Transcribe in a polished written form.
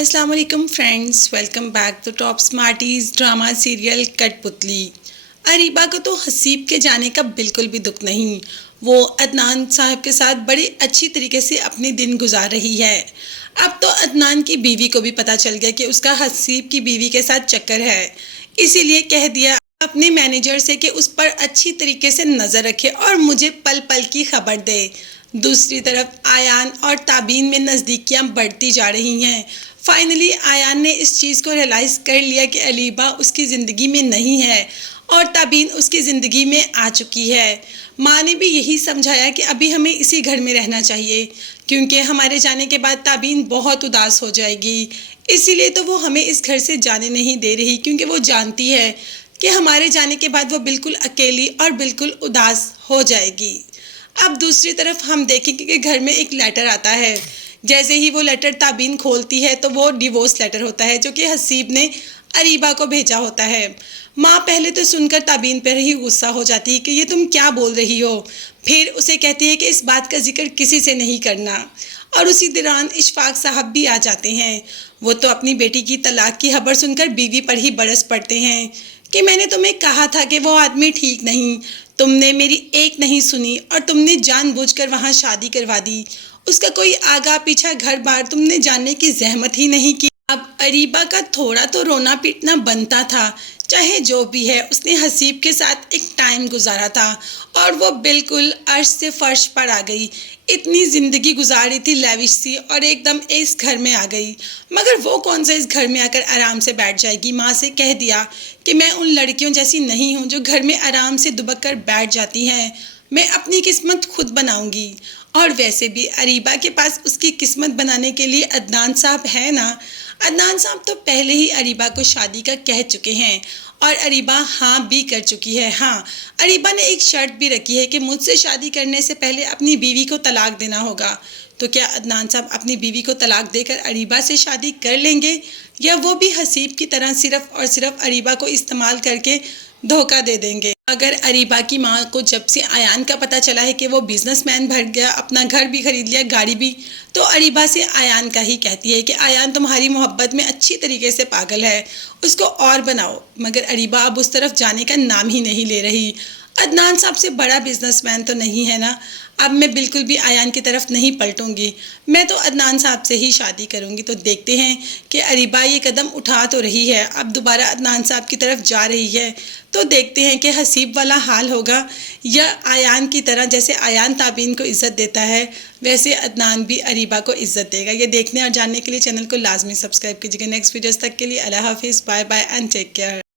अस्सलाम वालेकुम friends, welcome back to Top Smarties drama serial Kathputli. Areeba को तो हसीब के जाने का बिल्कुल भी दुख नहीं। वो अदनान साहब के साथ बड़ी अच्छी तरीके से अपने दिन गुजार रही है। अब तो अदनान की बीवी को भी पता चल गया कि उसका हसीब की बीवी के साथ चक्कर है, इसीलिए कह दिया अपने मैनेजर से कि उस पर अच्छी तरीके से नज़र रखे और मुझे पल पल की खबर दे। दूसरी तरफ आयान और ताबीन में नज़दीकियाँ बढ़ती जा रही हैं। फाइनली आयान ने इस चीज़ को रियलाइज़ कर लिया कि अलीबा उसकी ज़िंदगी में नहीं है और ताबीन उसकी ज़िंदगी में आ चुकी है। माँ ने भी यही समझाया कि अभी हमें इसी घर में रहना चाहिए, क्योंकि हमारे जाने के बाद ताबीन बहुत उदास हो जाएगी। इसीलिए तो वो हमें इस घर से जाने नहीं दे रही, क्योंकि वो जानती है कि हमारे जाने के बाद वो बिल्कुल अकेली और बिल्कुल उदास हो जाएगी। अब दूसरी तरफ हम देखेंगे कि घर में एक लेटर आता है। जैसे ही वो लेटर ताबीन खोलती है तो वो डिवोर्स लेटर होता है, जो कि हसीब ने अरीबा को भेजा होता है। माँ पहले तो सुनकर ताबीन पर ही गुस्सा हो जाती है कि ये तुम क्या बोल रही हो। फिर उसे कहती है कि इस बात का जिक्र किसी से नहीं करना। और उसी दौरान इशफाक साहब भी आ जाते हैं। वो तो अपनी बेटी की तलाक की खबर सुनकर बीवी पर ही बरस पड़ते हैं कि मैंने तुम्हें कहा था कि वो आदमी ठीक नहीं, तुमने मेरी एक नहीं सुनी और तुमने जानबूझकर वहाँ शादी करवा दी। उसका कोई आगा पीछा घर बार तुमने जानने की जहमत ही नहीं की। अब अरीबा का थोड़ा तो रोना पीटना बनता था। चाहे जो भी है, उसने हसीब के साथ एक टाइम गुजारा था और वो बिल्कुल अर्श से फर्श पर आ गई। इतनी ज़िंदगी गुजारी थी लैविश सी, और एकदम इस घर में आ गई। मगर वो कौन सा इस घर में आकर आराम से बैठ जाएगी। माँ से कह दिया कि मैं उन लड़कियों जैसी नहीं हूँ जो घर में आराम से दुबक कर बैठ जाती हैं। मैं अपनी किस्मत खुद बनाऊंगी। और वैसे भी अरीबा के पास उसकी किस्मत बनाने के लिए अदनान साहब है ना। अदनान साहब तो पहले ही अरीबा को शादी का कह चुके हैं और अरीबा हाँ भी कर चुकी है। हाँ, अरीबा ने एक शर्त भी रखी है कि मुझसे शादी करने से पहले अपनी बीवी को तलाक देना होगा। तो क्या अदनान साहब अपनी बीवी को तलाक देकर अरीबा से शादी कर लेंगे, या वो भी हसीब की तरह सिर्फ और सिर्फ अरीबा को इस्तेमाल करके धोखा दे देंगे। अगर अरीबा की माँ को जब से आयान का पता चला है कि वो बिजनेसमैन बन गया, अपना घर भी खरीद लिया, गाड़ी भी, तो अरीबा से आयान का ही कहती है कि आयान तुम्हारी मोहब्बत में अच्छी तरीके से पागल है, उसको और बनाओ। मगर अरीबा अब उस तरफ जाने का नाम ही नहीं ले रही। अदनान साहब से बड़ा बिजनेसमैन तो नहीं है ना। अब मैं बिल्कुल भी आयान की तरफ नहीं पलटूंगी, मैं तो अदनान साहब से ही शादी करूंगी। तो देखते हैं कि अरीबा ये कदम उठा तो रही है, अब दोबारा अदनान साहब की तरफ जा रही है। तो देखते हैं कि हसीब वाला हाल होगा या आयान की तरह, जैसे आयान ताबीन को इज़्ज़त देता है वैसे अदनान भी अरीबा को इज़्ज़त देगा। ये देखने और जानने के लिए चैनल को लाजमी सब्सक्राइब कीजिएगा। नेक्स्ट वीडियोस तक के लिए अल्लाह हाफिज़, bye bye and take care.